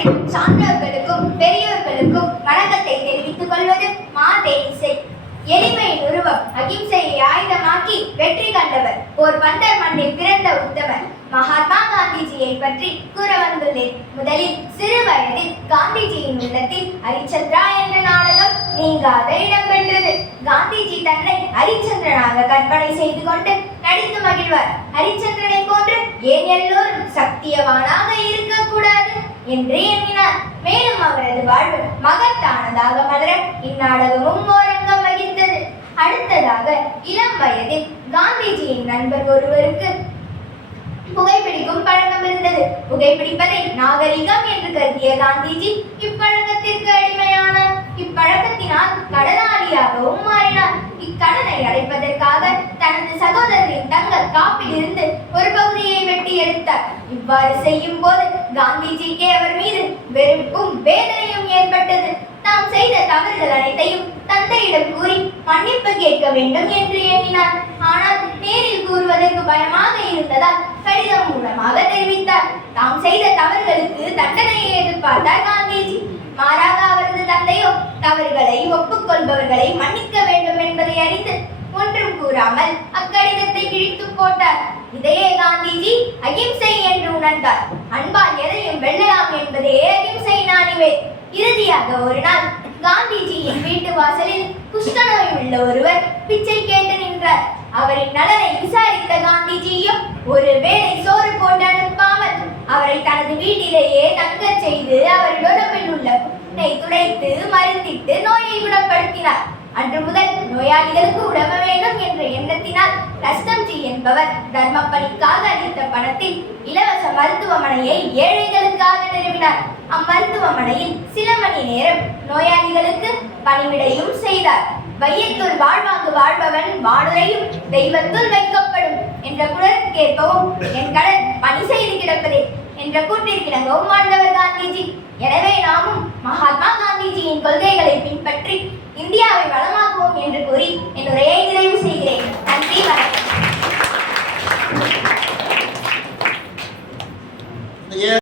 வந்திருக்கும் சான்றோர்களுக்கும் பெரியோர்களுக்கும் வணக்கத்தை தெரிவித்துக் கொள்வது மாதே இசை எளிமையின் உருவம் அகிம்சையை ஆயுதமாக்கி வெற்றி கண்டவர். ஓர் பந்தர் மண்ணில் பிறந்த உத்தவர் மகாத்மா காந்திஜியை பற்றி கூற வந்துள்ளேன். முதலில் சிறு வயதில் காந்திஜியின் உள்ளத்தில் ஹரிச்சந்திரா என்ற நாடகம் நீங்காத இடம்பெற்றது காந்திஜி தன்னை ஹரிச்சந்திரனாக கற்பனை செய்து கொண்டு நடித்து மகிழ்வார். ஹரிச்சந்திரனை போன்று ஏன் எல்லோரும் சத்தியவானாக இருக்க என்று எண்ணினார். மேலும் அவரது வாழ்வு மகத்தானதாக மலர இந்நாடகமும் ஓரங்கம் வகித்தது அடுத்ததாக இளம் வயதில் காந்திஜியின் நண்பர் ஒருவருக்கு புகைப்பிடிக்கும் பழக்கம் இருந்தது. புகைப்பிடிப்பதை நாகரிகம் என்று கருதிய காந்திஜி இப்பழக்கத்திற்கு அடிமையானார். இப்பழக்கத்தினால் கடனாளியாகவும் மாறினார். இக்கடனை அடைப்பதற்காக தனது சகோதரரின் தங்க காப்பிலிருந்து ஒரு பகுதியை எடுத்தார். இவ்வாறு செய்யும் போது காந்திஜிக்கு அவர் மீது வெறுப்பும் வேதனையும் ஏற்பட்டது. தாம் செய்த தவறுகள் அனைத்தையும் தந்தையிடம் கூறி மன்னிப்பு கேட்க வேண்டும் என்று எண்ணினார். ஆனால் நேரில் கூறுவதற்கு பயமாக இருந்ததால் கடிதம் மூலமாக தெரிவித்தார். தாம் செய்த தவறுகளுக்கு தண்டனையை எதிர்பார்த்தார் காந்திஜி. மாறாக அவரது தந்தையோ தவறுகளை ஒப்புக்கொள்பவர்களை மன்னிக்க வேண்டும் என்பதை அறிந்து ஒன்றும் கூறாமல் அக்கடிதத்தை போட்டார். இதையே காந்திஜி அகிம்சை என்று உணர்ந்தார். அன்பால் எதையும் வெல்லலாம் என்பதே அகிம்சை ஆணிவே இறுதியாக ஒரு நாள் காந்திஜியின் வீட்டு வாசலில் குஷ்டநோய் உள்ள ஒருவர் பிச்சை கேட்டு நின்றார். அவரின் நலனை விசாரித்த காந்திஜியும் ஒரு வேளை சோறு போட்டு அனுப்பாமல் அவரை தனது வீட்டிலேயே தங்கச் செய்து அவரின் உடம்பில் உள்ள புண்ணை துடைத்து மருந்திட்டு நோயை குணப்படுத்தினார். அன்று முதல் நோயாளிகளுக்கு உதவ வேண்டும் என்ற எண்ணத்தினால் ரஸ்தம்ஜி என்பவர் தர்ம பணிக்காக அளித்த பணத்தில் இலவச மருத்துவமனையை ஏழைகளுக்காக நிறுவினார். அம்மருத்துவமனையில் சில மணி நேரம் நோயாளிகளுக்கு பணிவிடையும் செய்தார். வையத்துள் வாழ்வாங்கு வாழ்பவன் வானுரையும் தெய்வத்துள் வைக்கப்படும் என்ற குரலுக்கேற்பவும் என் கடன் பணி செய்து கிடப்பதே. என்ற கூற்றிற்கிணங்கவும் வாழ்ந்தவர் காந்திஜி. எனவே நாமும் மகாத்மா காந்திஜியின் கொள்கைகளை பின்பற்றி இந்தியாவை வளமாக்குவோம் என்று கூறி